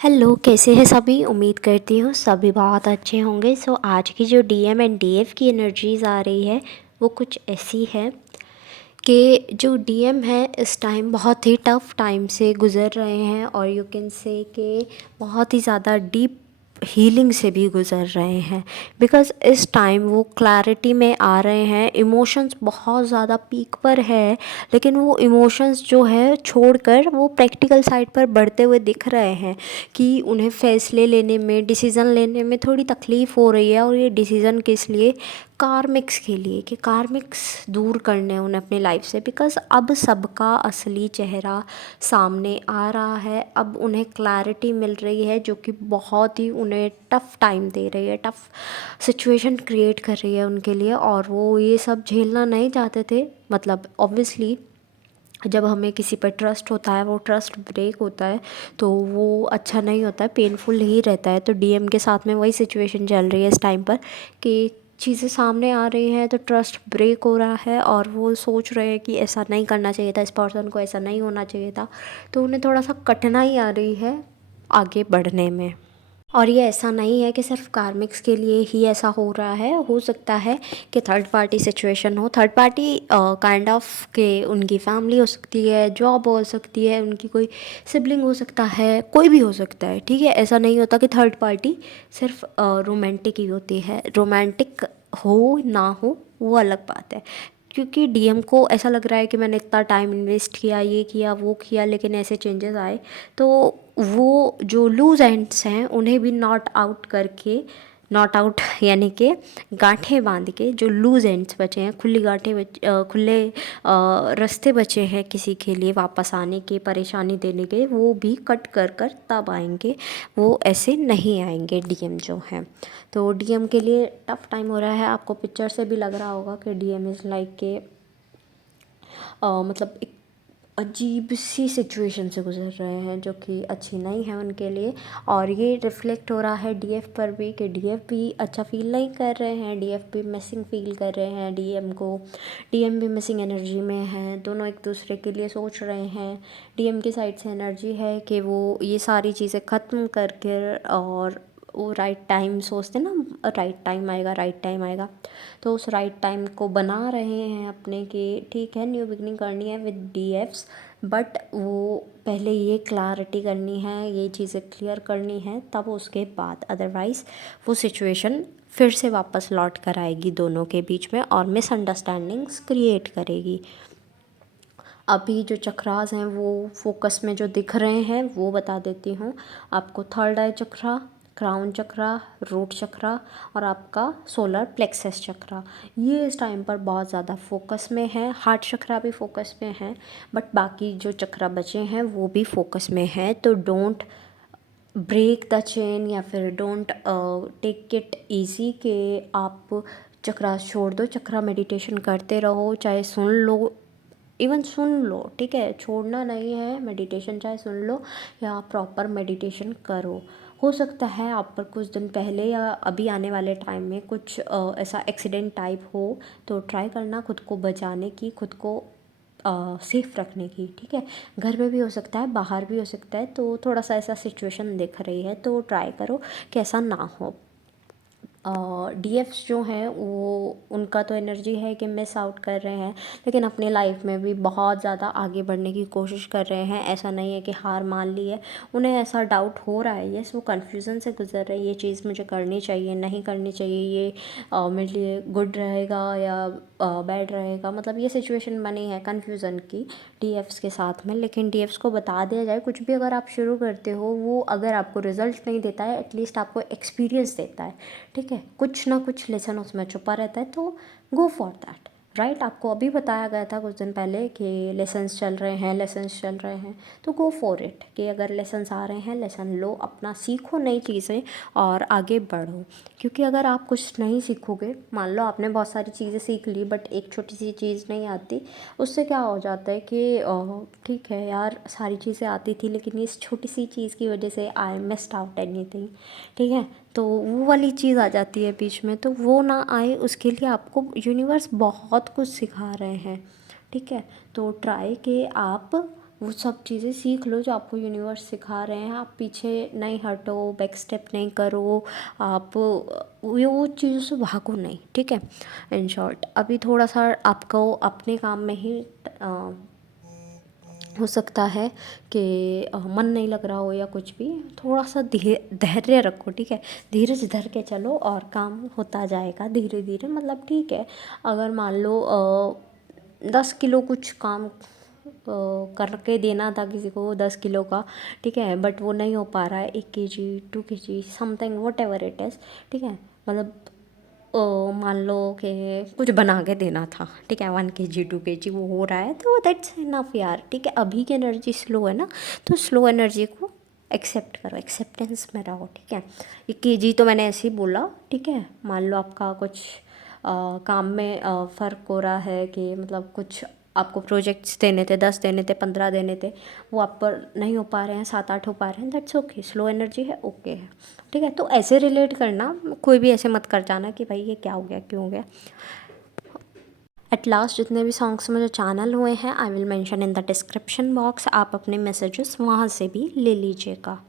Hello, कैसे हैं सभी। उम्मीद करती हूँ सभी बहुत अच्छे होंगे। आज की जो डीएम एंड डीएफ की एनर्जीज़ आ रही है वो कुछ ऐसी है कि जो डीएम है इस टाइम बहुत ही टफ़ टाइम से गुज़र रहे हैं और यू कैन से कि बहुत ही ज़्यादा डीप हीलिंग से भी गुज़र रहे हैं। बिकॉज़ इस टाइम वो क्लैरिटी में आ रहे हैं। इमोशंस बहुत ज़्यादा पीक पर है, लेकिन वो इमोशंस जो है छोड़कर वो प्रैक्टिकल साइड पर बढ़ते हुए दिख रहे हैं कि उन्हें फ़ैसले लेने में, डिसीज़न लेने में थोड़ी तकलीफ़ हो रही है। और ये डिसीज़न किस लिए, कार्मिक्स के लिए, कि कार्मिक्स दूर करने हैं उन्हें अपनी लाइफ से। बिकॉज़ अब सबका असली चेहरा सामने आ रहा है। अब उन्हें क्लैरिटी मिल रही है जो कि बहुत ही उन्हें टफ़ टाइम दे रही है, टफ़ सिचुएशन क्रिएट कर रही है उनके लिए। और वो ये सब झेलना नहीं चाहते थे। मतलब ऑब्वियसली जब हमें किसी पर ट्रस्ट होता है, वो ट्रस्ट ब्रेक होता है तो वो अच्छा नहीं होता है, पेनफुल ही रहता है। तो डीएम के साथ में वही सिचुएशन चल रही है इस टाइम पर कि चीज़ें सामने आ रही हैं तो ट्रस्ट ब्रेक हो रहा है और वो सोच रहे हैं कि ऐसा नहीं करना चाहिए था, इस पर्सन को ऐसा नहीं होना चाहिए था। तो उन्हें थोड़ा सा कठिनाई आ रही है आगे बढ़ने में। और ये ऐसा नहीं है कि सिर्फ कार्मिक्स के लिए ही ऐसा हो रहा है। हो सकता है कि थर्ड पार्टी सिचुएशन हो। थर्ड पार्टी काइंड ऑफ के उनकी फैमिली हो सकती है, जॉब हो सकती है, उनकी कोई सिबलिंग हो सकता है, कोई भी हो सकता है। ठीक है, ऐसा नहीं होता कि थर्ड पार्टी सिर्फ रोमांटिक ही होती है। रोमांटिक हो ना हो वो अलग बात है। क्योंकि डीएम को ऐसा लग रहा है कि मैंने इतना टाइम इन्वेस्ट किया, ये किया, वो किया, लेकिन ऐसे चेंजेस आए। तो वो जो लूज एंड्स हैं उन्हें भी नॉट आउट करके, नॉट आउट यानी कि गांठें बांध के, जो लूज एंड्स बचे हैं, खुली गांठें खुले रास्ते बचे हैं किसी के लिए वापस आने के, परेशानी देने के, वो भी कट कर कर तब आएंगे। वो ऐसे नहीं आएंगे डीएम जो हैं। तो डीएम के लिए टफ टाइम हो रहा है। आपको पिक्चर से भी लग रहा होगा कि डीएम इज़ लाइक के मतलब एक अजीब सी सिचुएशन से गुजर रहे हैं जो कि अच्छी नहीं है उनके लिए। और ये रिफ्लेक्ट हो रहा है डीएफ पर भी कि डीएफ भी अच्छा फील नहीं कर रहे हैं, डीएफ भी मिसिंग फील कर रहे हैं डीएम को। डीएम भी मिसिंग एनर्जी में है, दोनों एक दूसरे के लिए सोच रहे हैं। डीएम की साइड से एनर्जी है कि वो ये सारी चीज़ें ख़त्म करके, और वो राइट टाइम सोचते ना, राइट टाइम आएगा, राइट टाइम आएगा। तो उस राइट टाइम को बना रहे हैं अपने कि ठीक है न्यू बिगनिंग करनी है विद डीएफ्स। बट वो पहले ये क्लैरिटी करनी है, ये चीज़ें क्लियर करनी है, तब उसके बाद अदरवाइज़ वो सिचुएशन फिर से वापस लौट कर आएगी दोनों के बीच में और मिसअंडरस्टैंडिंग्स क्रिएट करेगी। अभी जो चक्रास हैं वो फोकस में जो दिख रहे हैं वो बता देती हूँ आपको। थर्ड आई चक्रा, क्राउन चक्रा, रूट चक्रा और आपका सोलर प्लेक्सस चक्रा, ये इस टाइम पर बहुत ज़्यादा फोकस में है। हार्ट चक्रा भी फोकस में है, बट बाकी जो चक्रा बचे हैं वो भी फोकस में है। तो डोंट ब्रेक द चेन या फिर डोंट टेक इट इजी कि आप चक्रा छोड़ दो। चक्रा मेडिटेशन करते रहो, चाहे सुन लो, इवन सुन लो, ठीक है, छोड़ना नहीं है। मेडिटेशन चाहे सुन लो या प्रॉपर मेडिटेशन करो। हो सकता है आप पर कुछ दिन पहले या अभी आने वाले टाइम में कुछ ऐसा एक्सीडेंट टाइप हो, तो ट्राई करना खुद को बचाने की, खुद को सेफ रखने की। ठीक है, घर में भी हो सकता है, बाहर भी हो सकता है। तो थोड़ा सा ऐसा सिचुएशन दिख रही है तो ट्राई करो कि ऐसा ना हो। डीएफ्स जो हैं वो, उनका तो एनर्जी है कि मिस आउट कर रहे हैं, लेकिन अपने लाइफ में भी बहुत ज़्यादा आगे बढ़ने की कोशिश कर रहे हैं। ऐसा नहीं है कि हार मान ली है, उन्हें ऐसा डाउट हो रहा है। यस, वो कन्फ्यूज़न से गुजर रहे हैं, ये चीज़ मुझे करनी चाहिए, नहीं करनी चाहिए, ये मेरे लिए गुड रहेगा या बैड रहेगा। मतलब ये सिचुएशन बनी है कन्फ्यूज़न की डीएफ्स के साथ में। लेकिन डीएफ्स को बता दिया जाए, कुछ भी अगर आप शुरू करते हो, वो अगर आपको रिजल्ट नहीं देता है, एटलीस्ट आपको एक्सपीरियंस देता है। ठीक है, कुछ ना कुछ लेसन उसमें छुपा रहता है, तो गो फॉर दैट। राइट, आपको अभी बताया गया था कुछ दिन पहले कि लेसन्स चल रहे हैं, लेसन्स चल रहे हैं, तो गो फॉर इट कि अगर लेसन्स आ रहे हैं, लेसन लो, अपना सीखो नई चीज़ें और आगे बढ़ो। क्योंकि अगर आप कुछ नहीं सीखोगे, मान लो आपने बहुत सारी चीज़ें सीख ली बट एक छोटी सी चीज़ नहीं आती, उससे क्या हो जाता है कि ठीक है यार, सारी चीज़ें आती थी लेकिन इस छोटी सी चीज़ की वजह से आई मिस्ड आउट एनीथिंग। ठीक है, तो वो वाली चीज़ आ जाती है बीच में, तो वो ना आए उसके लिए आपको यूनिवर्स बहुत कुछ सिखा रहे हैं। ठीक है, तो ट्राई कि आप वो सब चीज़ें सीख लो जो आपको यूनिवर्स सिखा रहे हैं। आप पीछे नहीं हटो, बैक स्टेप नहीं करो, आप वो चीज़ों से भागो नहीं, ठीक है। इन शॉर्ट अभी थोड़ा सा आपको अपने काम में ही हो सकता है कि मन नहीं लग रहा हो या कुछ भी, थोड़ा सा धैर्य रखो, ठीक है। धीरज धर के चलो और काम होता जाएगा धीरे धीरे। मतलब ठीक है, अगर मान लो 10 किलो कुछ काम करके देना था किसी को 10 किलो का, ठीक है, बट वो नहीं हो पा रहा है, 1 kg 2 kg something what ever it is, ठीक है। मतलब मान लो कि कुछ बना के देना था, ठीक है, 1 kg 2 kg वो हो रहा है तो दैट्स इनफ यार, ठीक है। अभी की एनर्जी स्लो है ना, तो स्लो एनर्जी को एक्सेप्ट करो, एक्सेप्टेंस में रहो, ठीक है। 1 kg तो मैंने ऐसे ही बोला, ठीक है। मान लो आपका कुछ काम में फ़र्क हो रहा है कि मतलब कुछ आपको प्रोजेक्ट्स देने थे, 10 देने थे, 15 देने थे, वो आप पर नहीं हो पा रहे हैं, 7-8 हो पा रहे हैं, दैट्स ओके, स्लो एनर्जी है, ओके है, ठीक है। तो ऐसे रिलेट करना, कोई भी ऐसे मत कर जाना कि भाई ये क्या हो गया, क्यों हो गया। एट लास्ट जितने भी सॉन्ग्स मुझे चैनल हुए हैं I will mention in the description box, आप अपने मैसेजेस वहाँ से भी ले लीजिएगा।